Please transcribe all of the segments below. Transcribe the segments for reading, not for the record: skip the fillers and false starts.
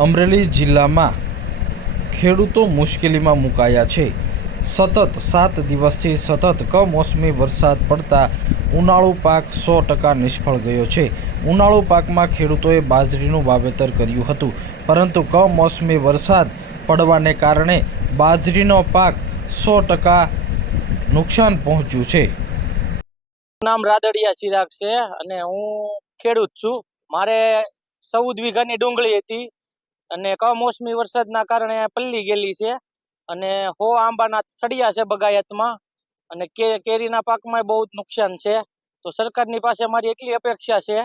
અમરેલી જિલ્લામાં ખેડૂતો મુશ્કેલીમાં મુકાયા છે। સતત 7 દિવસથી સતત કમોસમી વરસાદ પડતા ઉનાળુ પાક 100% નિષ્ફળ ગયો છે। ઉનાળુ પાકમાં ખેડૂતોએ બાજરીનું વાવેતર કર્યું હતું, પરંતુ કમોસમી વરસાદ પડવાને કારણે બાજરીનો પાક 100% નુકસાન પહોંચ્યું છે। નામ રાદડિયા ચિરાગ છે અને હું ખેડૂત છું। મારે 14 વીઘાની ડુંગળી હતી અને કમોસમી વરસાદના કારણે પલ્લી ગયેલી છે અને 100 આંબાના થડિયા છે બગાયતમાં અને કેરીના પાકમાં બહુ નુકસાન છે। તો સરકારની પાસે મારી એટલી અપેક્ષા છે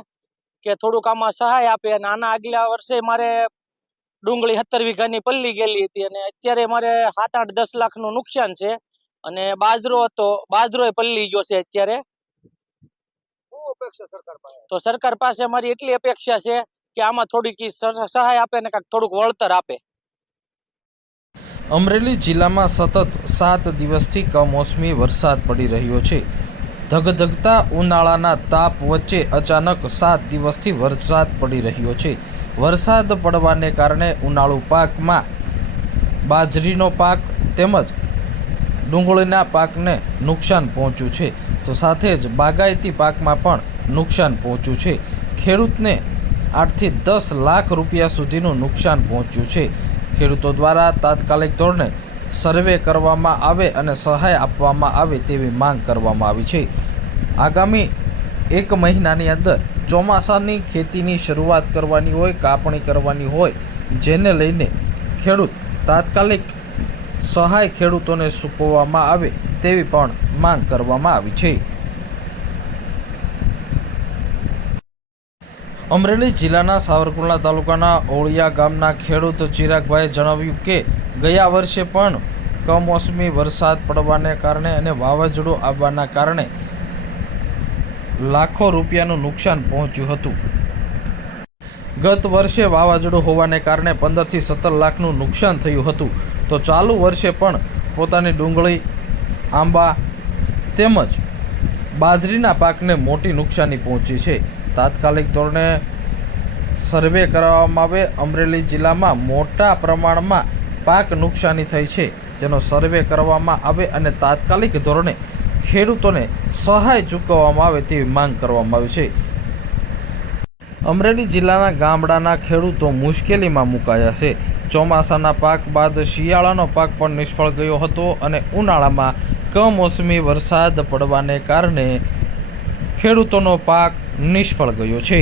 કે થોડુંક આમાં સહાય આપે। અને આના આગલા વર્ષે મારે ડુંગળી 17 વીઘાની પલ્લી ગયેલી હતી અને અત્યારે મારે 7-8-10 લાખનું નુકસાન છે અને બાજરો હતો, બાજરોય પલ્લી ગયો છે અત્યારે। તો સરકાર પાસે મારી એટલી અપેક્ષા છે કે આમાં થોડીક સહાય આપે ને કાંઈક થોડુંક વળતર આપે। અમરેલી જિલ્લામાં સતત 7 દિવસથી કમોસમી વરસાદ પડી રહ્યો છે। ધગધગતા ઉનાળાના તાપ વચ્ચે અચાનક 7 દિવસથી વરસાદ પડી રહ્યો છે। વરસાદ પડવાને કારણે ઉનાળુ પાકમાં બાજરીનો પાક તેમજ ડુંગળીના પાકને નુકસાન પહોંચ્યું છે, તો સાથે જ બાગાયતી પાકમાં પણ નુકસાન પહોંચ્યું છે। ખેડૂતને 8 થી 10 લાખ રૂપિયા સુધીનું નુકસાન પહોંચ્યું છે। ખેડૂતો દ્વારા તાત્કાલિક ધોરણે સર્વે કરવામાં આવે અને સહાય આપવામાં આવે તેવી માંગ કરવામાં આવી છે। આગામી 1 મહિનાની અંદર ચોમાસાની ખેતીની શરૂઆત કરવાની હોય, કાપણી કરવાની હોય, જેને લઈને ખેડૂત તાત્કાલિક સહાય ખેડૂતોને ચૂકવવામાં આવે તેવી પણ માંગ કરવામાં આવી છે। અમરેલી જિલ્લાના સાવરકુંડલા તાલુકાના ઓળિયા ગામના ખેડૂત ચિરાગભાઈએ જણાવ્યું કે ગયા વર્ષે પણ કમોસમી વરસાદ પડવાને કારણે અને વાવાઝોડું આવવાના કારણે લાખો રૂપિયાનું નુકસાન પહોંચ્યું હતું। ગત વર્ષે વાવાઝોડું હોવાને કારણે 15 થી 17 લાખનું નુકસાન થયું હતું, તો ચાલુ વર્ષે પણ પોતાની ડુંગળી, આંબા તેમજ બાજરીના પાકને મોટી નુકસાની પહોંચી છે। તાત્કાલિક ધોરણે સર્વે કરવામાં આવે। અમરેલી જિલ્લામાં મોટા પ્રમાણમાં પાક નુકસાની થઈ છે, જેનો સર્વે કરવામાં આવે અને તાત્કાલિક ધોરણે ખેડૂતોને સહાય ચૂકવવામાં આવે તેવી માંગ કરવામાં આવી છે। અમરેલી જિલ્લાના ગામડાના ખેડૂતો મુશ્કેલીમાં મુકાયા છે। ચોમાસાના પાક બાદ શિયાળાનો પાક પણ નિષ્ફળ ગયો હતો અને ઉનાળામાં કમોસમી વરસાદ પડવાને કારણે ખેડૂતોનો પાક નિષ્ફળ ગયો છે।